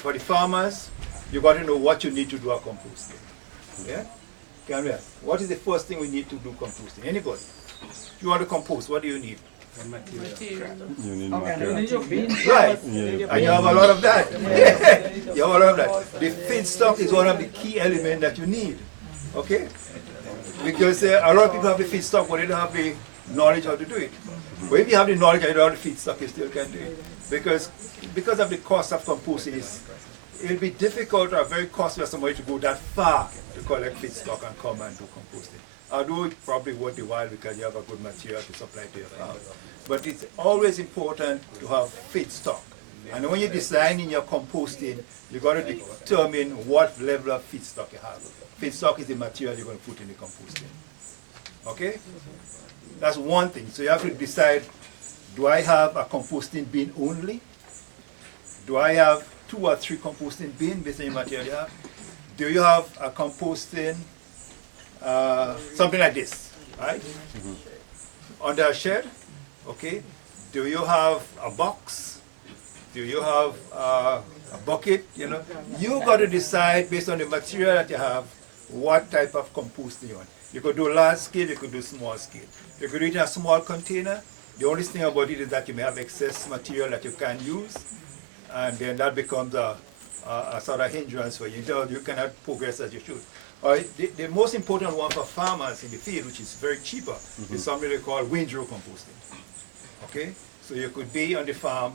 for the farmers, you got to know what you need to do a composting. Yeah? Can we ask, what is the first thing we need to do composting? Anybody? If you want to compost, what do you need? Material. You need Okay, material. Right. Yeah. And you have a lot of that. You have a lot of that. The feedstock is one of the key elements that you need. Okay? Because a lot of people have the feedstock, but they don't have the knowledge how to do it. But if you have the knowledge and you don't have the feedstock, you still can do it. Because of the cost of composting, it'll be difficult or very costly for somebody to go that far to collect feedstock and come and do composting. Although it's probably worth the while because you have a good material to supply to your farm. But it's always important to have feedstock. And when you're designing your composting, you've got to determine what level of feedstock you have. Feedstock is the material you're going to put in the composting. Okay? That's one thing. So you have to decide, do I have a composting bin only? Do I have 2 or 3 composting bins based on the material you have? Do you have a composting, something like this, right? Under a shed, okay? Do you have a box? Do you have a bucket? You know, you got to decide based on the material that you have what type of composting you want. You could do large scale, you could do small scale. You could do it in a small container. The only thing about it is that you may have excess material that you can't use, and then that becomes a sort of hindrance for you. You cannot progress as you should. The most important one for farmers in the field, which is very cheaper, is something they call windrow composting. Okay, so you could be on the farm,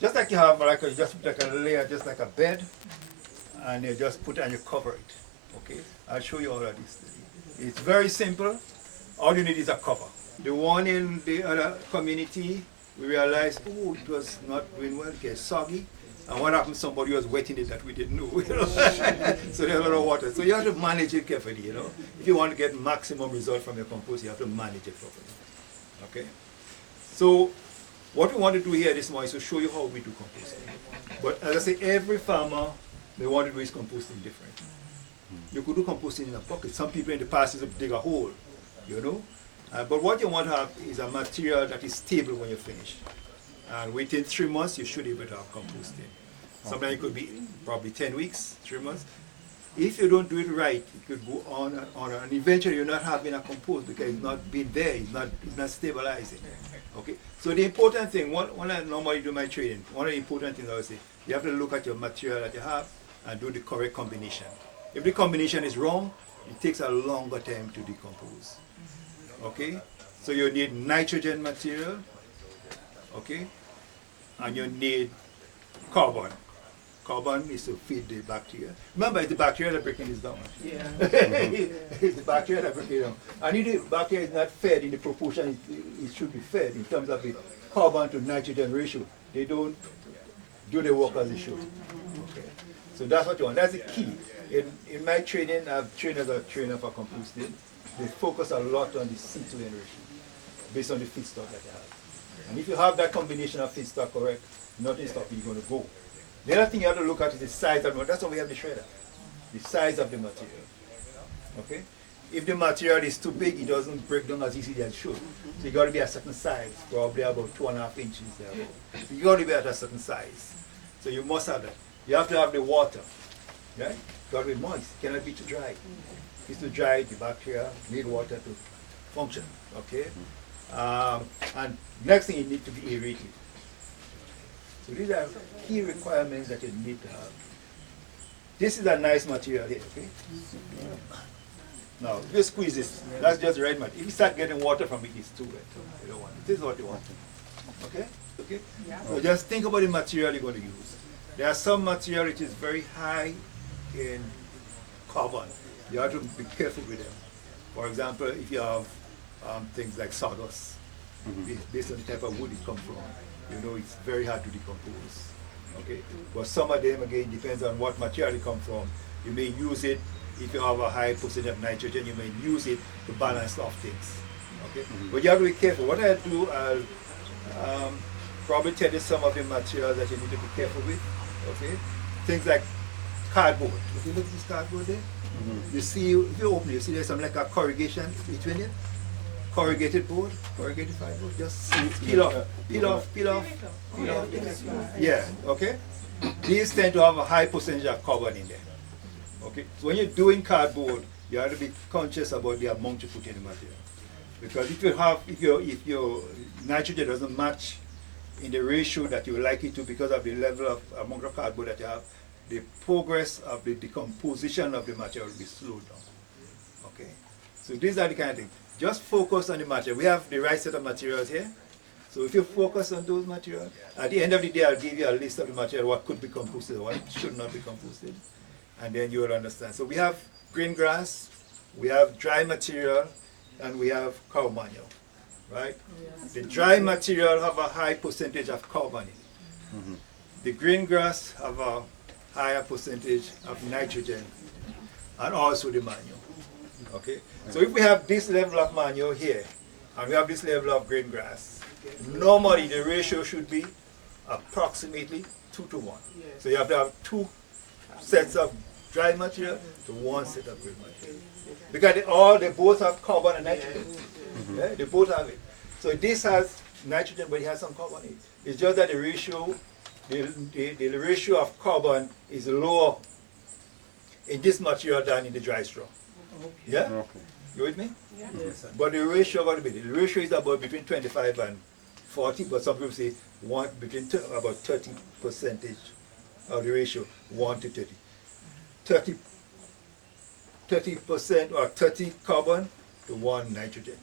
just like you have just like a layer, just like a bed, and you just put it and you cover it. Okay, I'll show you all of this. It's very simple. All you need is a cover. The one in the other community, we realized, oh, it was not doing well, it gets soggy. And what happened, somebody was wetting it that we didn't know. You know? So there's a lot of water. So you have to manage it carefully, you know. If you want to get maximum result from your compost, you have to manage it properly. Okay? So what we want to do here this morning is to show you how we do composting. But as I say, every farmer, they want to do his composting different. You could do composting in a bucket. Some people in the past used to dig a hole, you know. But what you want to have is a material that is stable when you finish. And within 3 months, you should be able to have composting. Sometimes it could be probably 10 weeks, 3 months. If you don't do it right, it could go on and on, and eventually you're not having a compost because it's not been there, it's not stabilizing. Okay. So the important thing, when I normally do my training, one of the important things I would say, you have to look at your material that you have and do the correct combination. If the combination is wrong, it takes a longer time to decompose. Okay? So you need nitrogen material, okay? And you need carbon. Carbon is to feed the bacteria. Remember, it's the bacteria that breaking this down. Yeah. It's the bacteria that breaking it down. And if the bacteria is not fed in the proportion it should be fed in terms of the carbon to nitrogen ratio, they don't do the work as they should. Okay. So that's what you want. That's the key. In my training, I've trained as a trainer for composting. They focus a lot on the C2N ratio based on the feedstock that you have. And if you have that combination of feedstock correct, nothing stopping you going to go. The other thing you have to look at is the size of the material. That's why we have the shredder. The size of the material. Okay? If the material is too big, it doesn't break down as easily as it should. So you got to be a certain size, probably about 2.5 inches there. So you got to be at a certain size. So you must have that. You have to have the water. Right? It's got to be moist. It cannot be too dry. If it's too dry, the bacteria need water to function. Okay? And next thing, you need to be aerated. So these are key requirements that you need to have. This is a nice material here, okay? Now, if you squeeze this, that's just the right material. If you start getting water from it, it's too wet. You don't want it. This is what you want. Okay? Okay? So just think about the material you're going to use. There are some material which is very high in carbon. You have to be careful with them. For example, if you have things like sawdust, based on the type of wood it comes from, you know it's very hard to decompose. Okay? But some of them, again, depends on what material it comes from. You may use it, if you have a high percentage of nitrogen, you may use it to balance off things. Okay? But you have to be careful. What I'll do, I'll probably tell you some of the materials that you need to be careful with. Okay? Things like cardboard. If you look at this cardboard there, you see, if you open it, you see there's some like a corrugation between it. Corrugated board, corrugated fiber, just peel off. Yeah, okay? these tend to have a high percentage of carbon in there. Okay, so when you're doing cardboard, you have to be conscious about the amount you put in the material. Because if your nitrogen doesn't match in the ratio that you would like it to because of the level of amount of cardboard that you have, the progress of the decomposition of the material will be slowed down. Okay, so these are the kind of things. Just focus on the material. We have the right set of materials here. So if you focus on those materials, at the end of the day, I'll give you a list of the material, what could be composted, what should not be composted, and then you will understand. So we have green grass, we have dry material, and we have cow manure, right? Yes. The dry material have a high percentage of carbon in it. The green grass have a higher percentage of nitrogen, and also the manure, okay? So if we have this level of manure here, and we have this level of green grass, normally the ratio should be approximately 2 to 1. So you have to have 2 sets of dry material to 1 set of green material. Because they both have carbon and nitrogen. Yeah, they both have it. So this has nitrogen, but it has some carbon in it. It's just that the ratio of carbon is lower in this material than in the dry straw. Yeah? Okay. You with me? Yeah. Yes. But the ratio is about between 25 and 40, but some people say about 30% of the ratio, 1 to 30. 30% or 30 carbon to 1 nitrogen.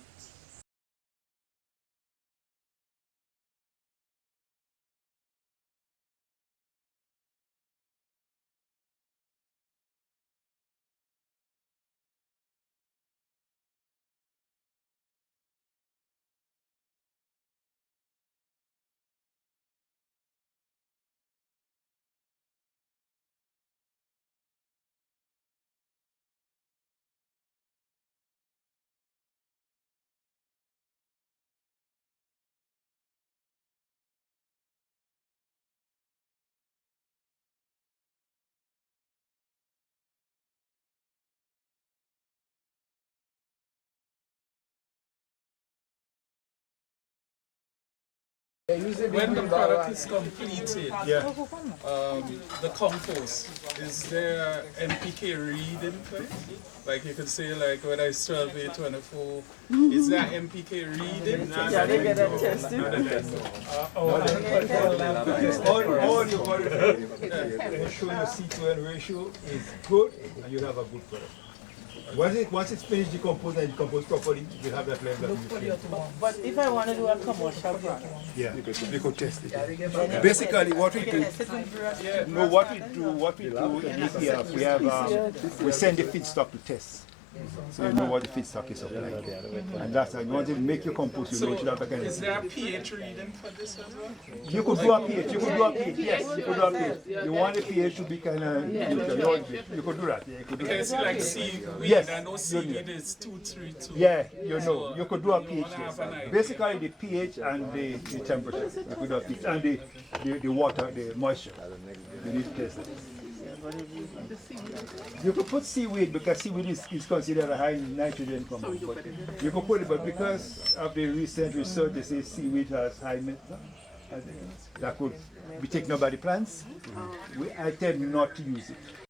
When the product is completed, the compost, is there NPK reading for it? Like you could say, like when I survey 24, is there NPK reading? Yeah, they get that tested. All you got to do is ensure your C2N ratio is good and you have a good product. Once it's finished decomposing and decomposed properly, you have that level of nutrients. But if I want to do a commercial product, we could test it. Basically, what we do, what we do in EPF, we send the feedstock to test. So you know what the feedstock is like. And that's you want to make your compost, you know that kind of. Is there a pH reading for this as well? You could do a pH, yes, you could do a pH. You want the pH to be kind of neutral, you could do that. Because like seaweed, I know seaweed is 232. Yeah, you could do a pH test. Basically the pH and the temperature, you could do a pH, and the water, the moisture, you need to test it. You could put seaweed because seaweed is considered a high nitrogen compound. You could put it, but because of the recent research, they say seaweed has high methane that could be taken up by the plants. I tend not to use it.